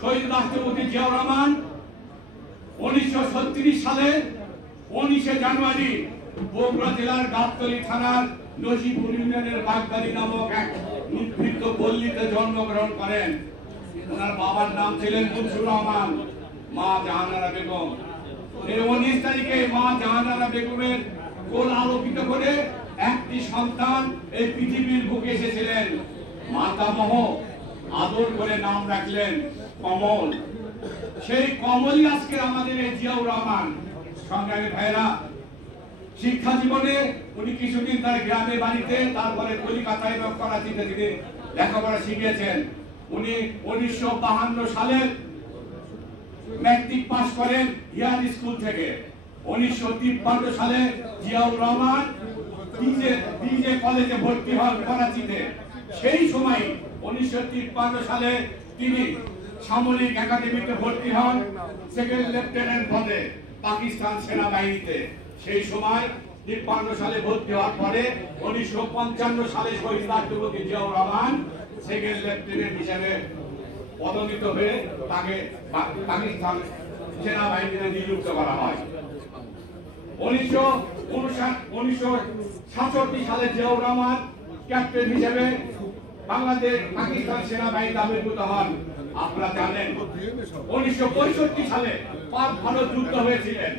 শহীদ রাষ্ট্রপতি জিয়াউর রহমান 1936 সালে 19 জানুয়ারি বগুড়া জেলার গাবতলী থানার নসিপুর ইউনিয়নের বাগদারি নামক এক নিভৃত পল্লীতে জন্মগ্রহণ করেন। ওনার বাবার নাম ছিলেন মুনসুর রহমান, মা জাহানারা বেগম। এই 19 তারিখে মা জাহানারা বেগমের কোল আলোকিত করে একটি সন্তান এই পৃথিবীর বুকে এসেছিলেন। মাতামহ আদর করে নাম রাখলেন কমল। সেই কমলই আজকে আমাদের এই জিয়াউর রহমান। সংগ্রামী ভাইরা, শিক্ষা জীবনে উনি কিছুদিন তার গ্রামে বাড়িতে, তারপরে কলিকাতায় এবং করাচিতে তিনি লেখাপড়া শিখিয়েছেন। উনি 1952 সালে ম্যাট্রিক পাস করেন হিয়ার স্কুল থেকে। 1953 সালে জিয়াউর রহমান ডিজে কলেজে ভর্তি হন করাচিতে। সেই সময় 1953 সালে তিনি সামরিক একাডেমিতে ভর্তি হন সেকেন্ড লেফটেন্যান্ট পদে পাকিস্তান সেনাবাহিনীতে। সেই সময় 53 সালে ভর্তি হওয়ার পরে 1955 সালে শহীদ রাষ্ট্রপতি জিয়াউর রহমান সেকেন্ড লেফটেন্যান্ট হিসেবে পদোন্নীত হয়ে তাকে পাকিস্তান সেনাবাহিনীতে নিযুক্ত করা হয়। 1967 সালে জিয়াউর রহমান ক্যাপ্টেন হিসেবে বাংলাদেশ পাকিস্তান সেনাবাহিনীতে আবির্ভূত হন। আপনারা জানেন 1965 সালে পাক ভারত যুদ্ধ হয়েছিলেন।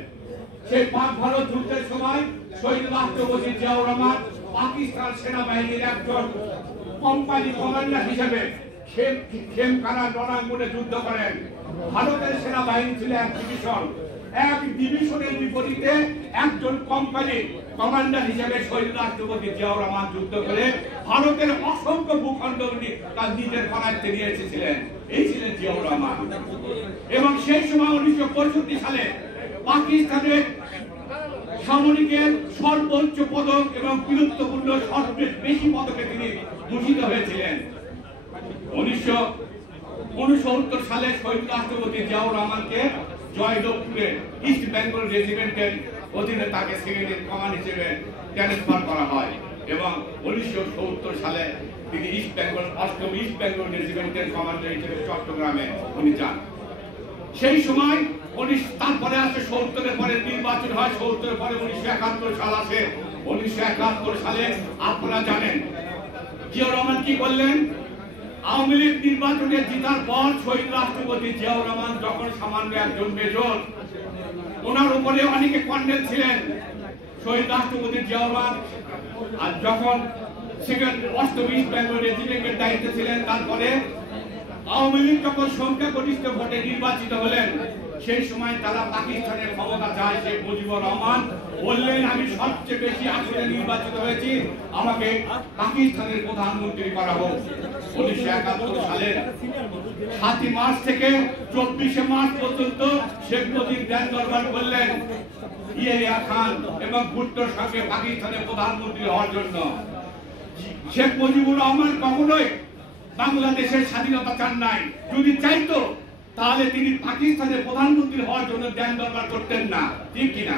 সেই পাক ভারত যুদ্ধের সময় শহীদ রাষ্ট্রপতি জিয়াউর রহমান পাকিস্তান সেনাবাহিনীর একজন কোম্পানি কমান্ডার হিসেবে খেমখানা রণাঙ্গনে যুদ্ধ করেন। ভারতের সেনাবাহিনী ছিল এক ডিভিশনের বিপরীতে একজন কোম্পানি কমান্ডার হিসেবে শহীদ রাষ্ট্রপতি জিয়াউর রহমান যুদ্ধ করে ভারতের অসংখ্য ভূখণ্ড উনি তার নিজের করায়ত্তে নিয়ে এসেছিলেন। এই ছিলেন জিয়াউর রহমান। এবং সেই সময় 1965 সালে পাকিস্তানের সামরিকের সর্বোচ্চ পদক এবং বীরত্বপূর্ণ সর্বোচ্চ বেশি পদকে তিনি ভূষিত হয়েছিলেন। 1969 সালে শহীদ রাষ্ট্রপতি জিয়াউর রহমানকে জয়দেবপুরে ইস্ট বেঙ্গল রেজিমেন্টের অধীনে তাকে সেকেন্ড ইন কমান্ড হিসেবে ট্রান্সফার করা হয় এবং 1970 সালে তিনি ইস্ট বেঙ্গল 8ম ইস্ট বেঙ্গল রেজিমেন্টের কমান্ডার হিসেবে চট্টগ্রামে উনি যান। সেই সময় তারপরে আসে 70-এর পরে নির্বাচন হয়। 70-এর পরে 1971 সাল আসে। 1971 সালে আপনারা জানেন জিয়াউর রহমান কি করলেন? আওয়ামী লীগ নির্বাচনে জেতার পর শহীদ রাষ্ট্রপতি জিয়াউর রহমান যখন সামান্য একজন মেজর, ওনার উপরে অনেকে কন্ডেম ছিলেন। শহীদ রাষ্ট্রপতি জিয়াউর রহমান আর যখন সেকেন্ড 8ম ইস্ট বেঙ্গল রেজিমেন্টের দায়িত্বে ছিলেন, তারপরে আওয়ামী লীগ যখন সংখ্যাগরিষ্ঠ ভোটে নির্বাচিত হলেন, সেই সময় তারা পাকিস্তানের ক্ষমতা চায়। শেখ মুজিবুর রহমান বললেন, আমি সবচেয়ে বেশি আসনে নির্বাচিত হয়েছি, আমাকে পাকিস্তানের প্রধানমন্ত্রী করা হোক। 1971 সালের 7 মার্চ থেকে 24 মার্চ পর্যন্ত শেখ মুজিব ধ্যান দরবার করলেন ইয়াহিয়া খান এবং ভুট্টোর সঙ্গে পাকিস্তানের প্রধানমন্ত্রী হওয়ার জন্য। শেখ মুজিবুর রহমান কখনোই বাংলাদেশের স্বাধীনতা চান নাই। যদি চাইতো তাহলে তিনি পাকিস্তানের প্রধানমন্ত্রী হওয়ার জন্য ধ্যান দরবার করতেন না, ঠিক কিনা?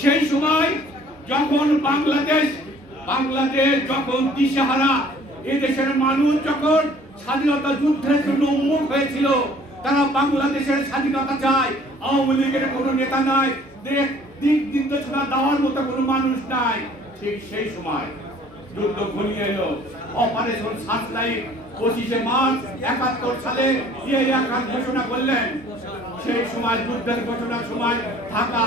সেই সময় যখন বাংলাদেশ যখন দিশেহারা, এই দেশের মানুষ যখন স্বাধীনতা যুদ্ধের জন্য উন্মুখ হয়েছিল, তারা বাংলাদেশের স্বাধীনতা চায়। আওয়ামী লীগের কোনো নেতা নাই, দিক নির্দেশনা দেওয়ার মতো কোনো মানুষ নাই। ঠিক সেই সময় যুদ্ধ ঘনিয়ে এলো। অপারেশন সার্চলাইট 25 মার্চ 71 সালে ইয়াহিয়া খান ঘোষণা করলেন। সেই সময় যুদ্ধের ঘোষণার সময় ঢাকা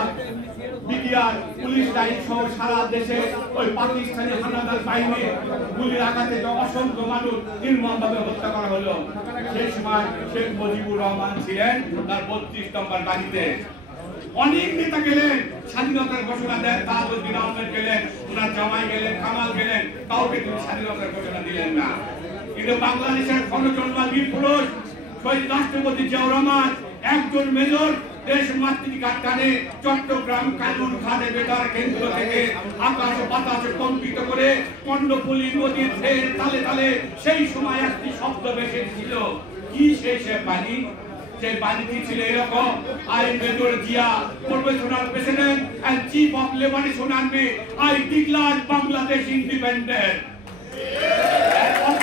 বিডিআর পুলিশ লাইন সহ সারা দেশে ওই পাকিস্তানি হানাদার বাহিনী গুলির আঘাতে অসংখ্য মানুষ নির্মমভাবে হত্যা করা হলো। সেই সময় শেখ মুজিবুর রহমান ছিলেন তার 32 নম্বর বাড়িতে। অনেক নেতা গেলেন, স্বাধীনতার ঘোষণা দেন। তাজউদ্দিন আহমেদ গেলেন, ওনার জামাই গেলেন, কামাল গেলেন, কাউকে তিনি স্বাধীনতার ঘোষণা দিলেন না। কিন্তু বাংলাদেশের গণজন্মা বীর পুরুষ শহীদ রাষ্ট্রপতি জিয়াউর রহমান একজন মেজর দেশ মাতৃকার টানে চট্টগ্রাম কালুর খানে বেতার কেন্দ্র থেকে আকাশ বাতাস কম্পিত করে কর্ণফুলী নদীর ঢেউ তালে তালে সেই সময় একটি শব্দ ভেসে ছিল। কি সে বাণী? সেই বাণীটি ছিল এরকম, I major Zia, professional president and chief of liberation army, I declare Bangladesh independent.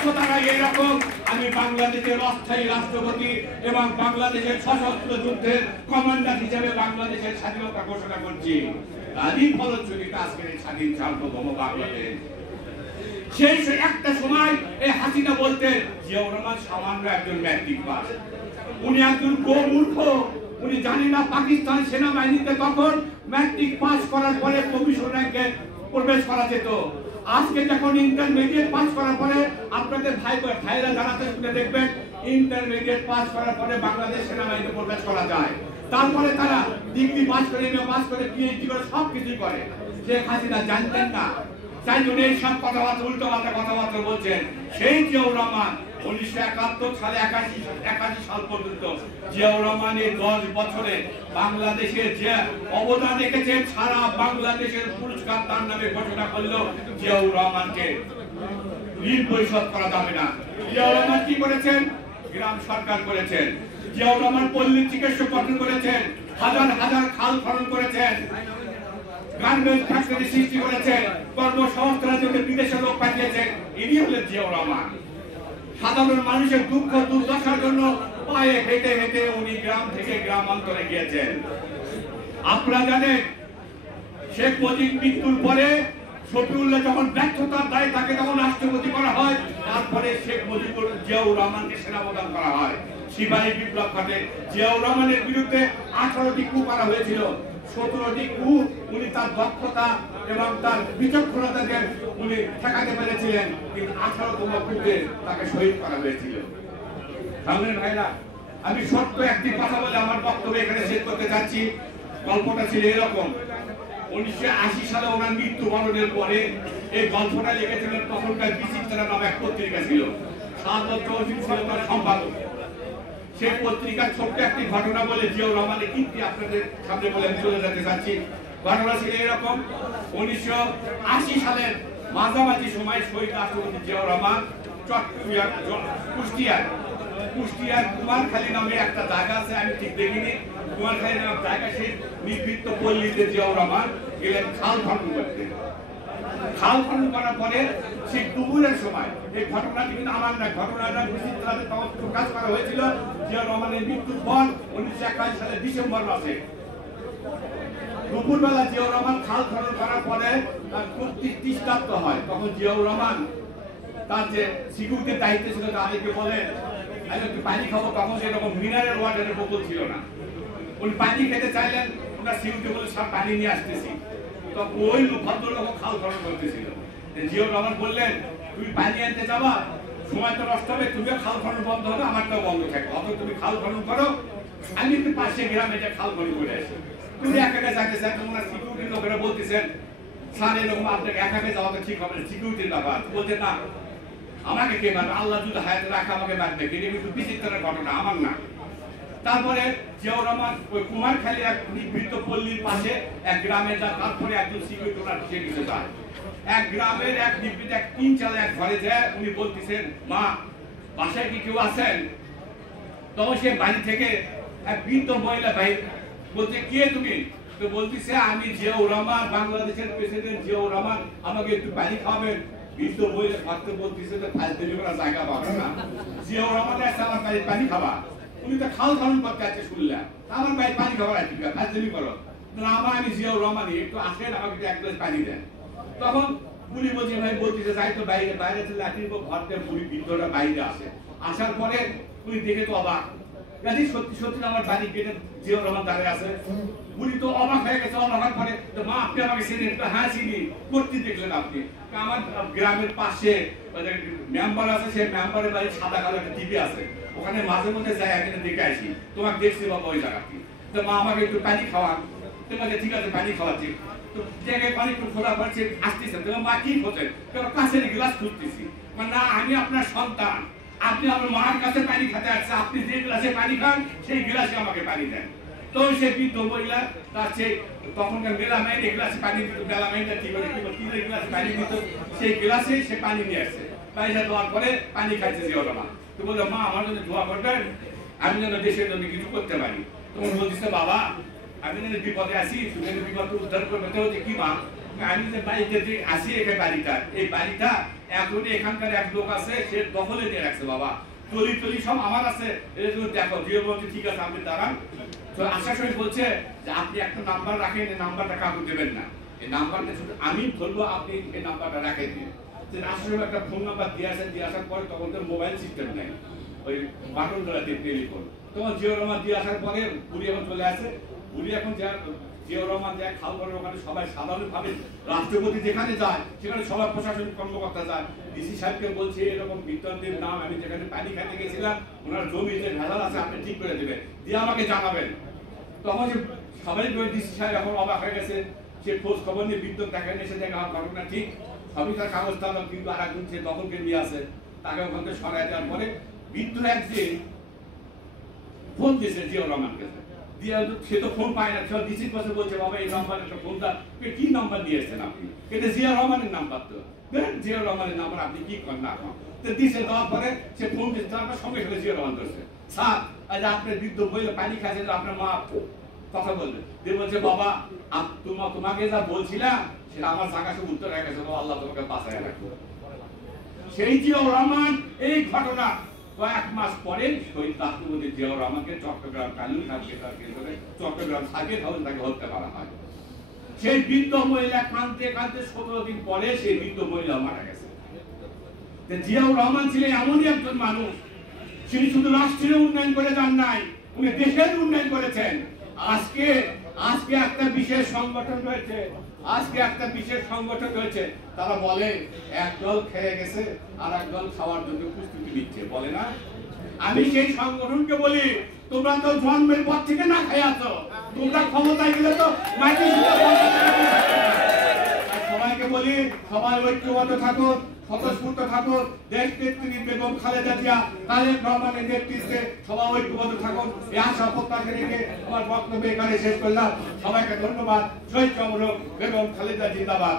ব্যর্থতারা এরকম, আমি বাংলাদেশের অস্থায়ী রাষ্ট্রপতি এবং বাংলাদেশের সশস্ত্র যুদ্ধের কমান্ডার হিসেবে বাংলাদেশের স্বাধীনতা ঘোষণা করছি। তারই ফলশ্রুতিতে আজকের এই স্বাধীন সার্বভৌম বাংলাদেশ। সেই একটা সময় এই হাসিনা বলতে জিয়াউর রহমান সামান্য একজন ম্যাট্রিক পাস, উনি একজন গোমূর্খ, উনি জানেন না পাকিস্তান সেনাবাহিনীতে তখন ম্যাট্রিক পাস করার পরে কমিশন র্যাঙ্কে প্রবেশ করা যেত। আজকে যখন ইন্টারমিডিয়েট পাস করার পরে আপনাদের ভাইরা জানাতে শুনে দেখবেন ইন্টারমিডিয়েট পাস করার পরে বাংলাদেশ সেনাবাহিনীতে প্রবেশ করা যায়। তারপরে তারা ডিগ্রি পাস করে পাস করে পিএইচডি করে সব কিছুই করে। শেখ হাসিনা জানতেন না, তাই জন্য এইসব কথাবার্তা উল্টো পাল্টা কথাবার্তা বলছেন। সেই জিয়াউর রহমান 1971 সালে 81 সাল পর্যন্ত জিয়াউর রহমানের 10 বছরে বাংলাদেশের যে অবদান রেখেছেন সারা বাংলাদেশের পুরস্কার তার নামে ঘোষণা করলো। জিয়াউর রহমানকে ঋণ পরিশোধ করা যাবে না। জিয়াউর রহমান কি করেছেন? গ্রাম সরকার করেছেন। জিয়াউর রহমান পল্লী চিকিৎসা গঠন করেছেন, হাজার হাজার খাল খনন করেছেন, গার্মেন্টস ফ্যাক্টরি সৃষ্টি করেছেন, কর্মসংস্থানের জন্য বিদেশে লোক পাঠিয়েছেন। ইনি হলেন জিয়াউর রহমান। সাধারণ মানুষের দুঃখ দুর্দশার জন্য পায়ে হেঁটে হেঁটে উনি গ্রাম থেকে গ্রামান্তরে গিয়েছেন। আপনারা জানেন শেখ মুজিব মৃত্যুর পরে শফিউল্লাহ যখন ব্যর্থতার দায়ে তাকে যখন রাষ্ট্রপতি করা হয়, তারপরে শেখ মুজিবুর জিয়াউর রহমানকে সেনাপ্রদান করা হয়। সিপাহী বিপ্লব ঘটে। জিয়াউর রহমানের বিরুদ্ধে 18টি কূপ করা হয়েছিল। 17টি কূপ উনি তার দক্ষতা এবং তার বিচক্ষণতাকে উনি ঠেকাতে পেরেছিলেন, কিন্তু 18তম কূপে তাকে শহীদ করা হয়েছিল। সামনের ভাইরা, আমি ছোট্ট একটি কথা বলে আমার বক্তব্য এখানে শেষ করতে যাচ্ছি। গল্পটা ছিল এরকম, 1980 সালে ওনার মৃত্যুবরণের পরে এই গল্পটা লিখেছিলেন তখনকার বিচিত্রা নামে এক পত্রিকা ছিল। সাদত চৌধুরী ছিল তার সম্পাদক। সেই পত্রিকার ছোট্ট একটি ঘটনা বলে জিয়াউর রহমানের কীর্তি আপনাদের সামনে বলে আমি চলে যেতে চাচ্ছি। ঘটনা ছিল এরকম, 1980 সালের মাঝামাঝি সময় শহীদ রাষ্ট্রপতি জিয়াউর রহমান কুষ্টিয়ার কুমারখালী নামে একটা জায়গা আছে, আমি ঠিক দেখিনি, কুমারখালী নামে জায়গা, সেই নিবৃত্ত পল্লীতে জিয়াউর রহমান গেলেন খাল খনন করতে। খাল খনন করার পরে সেই দুপুরের সময়, এই ঘটনাটি কিন্তু আমার না, ঘটনাটা বিচিত্রাতে তখন প্রকাশ করা হয়েছিল জিয়াউর রহমানের মৃত্যুর পর 1981 সালের ডিসেম্বর মাসে। দুপুরবেলা জিয়াউর রহমান খাল খনন করার পরে তার কর্তৃক তৃষ্ণার্ত হয়। তখন জিয়াউর রহমান তার যে সিকিউরিটির দায়িত্বে ছিল তাদেরকে বলেন আমি একটু পানি খাবো। তখন এরকম মিনারেল ওয়াটারের বোতল ছিল না। উনি পানি খেতে চাইলেন, ওনার সিকিউরিটি বলে সব পানি নিয়ে আসতেছি। তো ওই ভদ্রলোক খাল খনন করতেছিল। জিয়াউর রহমান বললেন তুমি পানি আনতে যাবা, সময় তো নষ্ট হবে, তুমিও খাল খনন বন্ধ হবে, আমারটাও বন্ধ থাকবে, অত তুমি খাল খনন করো, আমি একটু পাশে গ্রামে যে খাল খনন করে আসি। তুমি একা একা যাইতে চান, ওনার সিকিউরিটির লোকেরা বলতেছেন স্যার এরকম আপনাকে একা একা যাওয়া ঠিক হবে না, সিকিউরিটির ব্যাপার। বলছে না, আমাকে কে মারবে, আল্লাহ যদি হায়াতে রাখে আমাকে মারবে, কিন্তু একটু বিচিত্রের ঘটনা, আমার না। তারপরে জিয়াউর রহমান ওই কুমারখালী এক নিবৃত্ত পল্লীর পাশে এক গ্রামে যা, তারপরে একজন সিকিউরিটি ওনার পিছিয়ে পিছিয়ে যায়। এক গ্রামের এক নিবৃত্ত এক 3 চালা এক ঘরে যায়, উনি বলতেছেন মা বাসায় কি কেউ আছেন? তখন সে বাড়ি থেকে এক বৃদ্ধ মহিলা ভাই বলছে কে তুমি? তো বলতেছে আমি জিয়াউর রহমান, বাংলাদেশের প্রেসিডেন্ট জিয়াউর রহমান, আমাকে একটু পানি খাওয়াবেন। বৃদ্ধ মহিলা ভাবতে বলতেছে তো ফালতুলি করার জায়গা পাবে না, জিয়াউর রহমান এসে আমার বাড়ির পানি খাবা, উনি তো খাল খনন করতে আছে শুনলাম, আমার বাড়ির পানি খাবার আছে, ফালতুলি করো না, আমি জিয়াউর রহমান, একটু আসেন আমাকে এক গ্লাস পানি দেন। তখন পুলিশ বলছে ভাই বলতেছে যাই তো বাইরে, বাইরে ছিল লাঠির ঘর থেকে পুরী বৃদ্ধটা বাইরে আসে। আসার পরে উনি দেখে তো অবাক, সত্যি সত্যি আমার বাড়ি গেটে জিয়াউর রহমান দাঁড়িয়ে আছে। উনি তো অবাক হয়ে গেছে। অবাক হওয়ার পরে মা আপনি আমাকে চিনেন? হ্যাঁ চিনি। করতে দেখলেন আপনি? আমার গ্রামের পাশে মেম্বার আছে, সেই মেম্বারের বাড়ি সাদা কালো একটা টিভি আছে, ওখানে মাঝে মধ্যে যাই এখানে দেখে আসি, তোমাকে দেখছি বাবা ওই জায়গাটি। তো মা আমাকে একটু পানি খাওয়ান। তোমাকে ঠিক আছে পানি খাওয়াচ্ছি। তো জায়গায় পানি একটু খোলা পাচ্ছে, আসতেছেন। তোমার মা কি খোঁজেন? তোমার কাছের গ্লাস খুঁজতেছি। না আমি আপনার সন্তান, আপনি আমার মার কাছে পানি খেতে আসছে, আপনি যে গ্লাসে পানি খান সেই গ্লাসে আমাকে পানি দেন। তো সে বৃদ্ধ মহিলা তার সেই তখনকার মেলামাইন গ্লাসে পানি দিত, মেলামাইনটা ঠিক করে তিনের গ্লাসে পানি দিত, সেই গ্লাসে সে পানি নিয়ে আসছে। পয়সা দেওয়ার পরে পানি খাইছে জিয়াউর রহমান। তো বললো মা আমার জন্য দোয়া করবেন, আমি যেন দেশের জন্য কিছু করতে পারি। তখন বলতেছে বাবা আমি যেন বিপদে আছি, তুমি বিপদ উদ্ধার করবে। তো হচ্ছে কি মা? আমি যে বাড়িতে আসি এখানে বাড়িটা, এই বাড়িটা এখন এখানকার এক লোক আছে, সে দখলে নিয়ে রাখছে বাবা। টলি সব আমার আছে। দেখো জিও বলছে ঠিক আছে আপনি দাঁড়ান। তো আশা করি বলছে যে আপনি একটা নাম্বার রাখেন, এই নাম্বারটা কাউকে দেবেন না, এই নাম্বারটা শুধু আমি বলবো, আপনি এই নাম্বারটা রাখেন দিন। আসার সময় একটা ফোন নাম্বার দিয়ে আসেন, দিয়ে আসার পরে তখন তো মোবাইল সিস্টেম নেই, ওই বাটন ধরাতে টেলিফোন। তখন জিও রহমান দিয়ে আসার পরে বুড়ি এখন চলে আসে। বুড়ি এখন জিও রহমান যায় খালগড়ের ওখানে, সবাই সাধারণভাবে রাষ্ট্রপতি যেখানে যায় সেখানে সবাই প্রশাসনিক কর্মকর্তা যায়। ডিসি সাহেবকে বলছে এরকম বিদ্যান্তের নাম, আমি যেখানে পানি খেতে গেছিলাম ওনার জমিতে ভেজাল আছে, আপনি ঠিক করে দেবেন, দিয়ে আমাকে জানাবেন। তখন যে সবাই ডিসি সাহেব এখন অবাক হয়ে গেছে, সে খোঁজ খবর নিয়ে বিদ্যুৎ দেখায় এসে দেখে আমার ঘটনা ঠিক, সবই তার কাগজ তাল, কিন্তু আর একজন সে দখলকে নিয়ে আসে, তাকে ওখান থেকে সরাই দেওয়ার পরে বিদ্যুৎ একদিন ফোন দিয়েছে জিও রহমানকে, দিয়ে সে তো ফোন পায় না, সে ডিসির পাশে বলছে বাবা এই নাম্বার একটা ফোনটা, কি নাম্বার দিয়েছেন আপনি? এটা জিয়া রহমানের নাম্বার, তো জিয়া রহমানের নাম্বার, আপনি কি করেন না এখন? তো দিছে, দেওয়ার পরে সে ফোন দিচ্ছে, তারপর সঙ্গে সঙ্গে জিয়া রহমান করছে, স্যার আজ আপনার বৃদ্ধ বইলে পানি খাইছেন, আপনার মা কথা বলবে, দিয়ে বলছে বাবা তোমাকে যা বলছিলাম সেটা আমার জায়গা সব উত্তর হয়ে গেছে, আল্লাহ তোমাকে বাঁচায় রাখবো। সেই জিয়াউর রহমান এই ঘটনা কয়েক মাস পরে শহীদ রাষ্ট্রপতি জিয়াউর রহমানকে চট্টগ্রাম চট্টগ্রাম সার্কিট হাউসে তাকে হত্যা করা হয়। সেই বৃদ্ধ মহিলা কাঁদতে কাঁদতে 17 দিন পরে সেই বৃদ্ধ মহিলা মারা গেছে। জিয়াউর রহমান ছিলেন এমনই একজন মানুষ, তিনি শুধু রাষ্ট্রের উন্নয়ন করে যান নাই, উনি দেশের উন্নয়ন করেছেন। আজকে একটা বিশেষ সংগঠন রয়েছে, তারা বলে একদল খেয়ে গেছে আর একদল খাওয়ার জন্য প্রস্তুতি নিচ্ছে, বলে না? আমি সেই সংগঠনকে বলি তোমরা তো জন্মের পর থেকে না খেয়ে আছো, তোমরা ক্ষমতায় গেলে তো সবাইকে বলি সবাই ঐক্যবদ্ধ থাকো, স্বতঃস্ফূর্ত থাকো, দেশ নেত্রী বেগম খালেদা জিয়া, তারেক রহমানের নেতৃত্বে সবাই ঐক্যবদ্ধ থাকুন, এই আশা প্রত্যাশা রেখে আমার বক্তব্য এখানে শেষ করলাম। সবাইকে ধন্যবাদ। শহীদ বেগম খালেদা জিন্দাবাদ।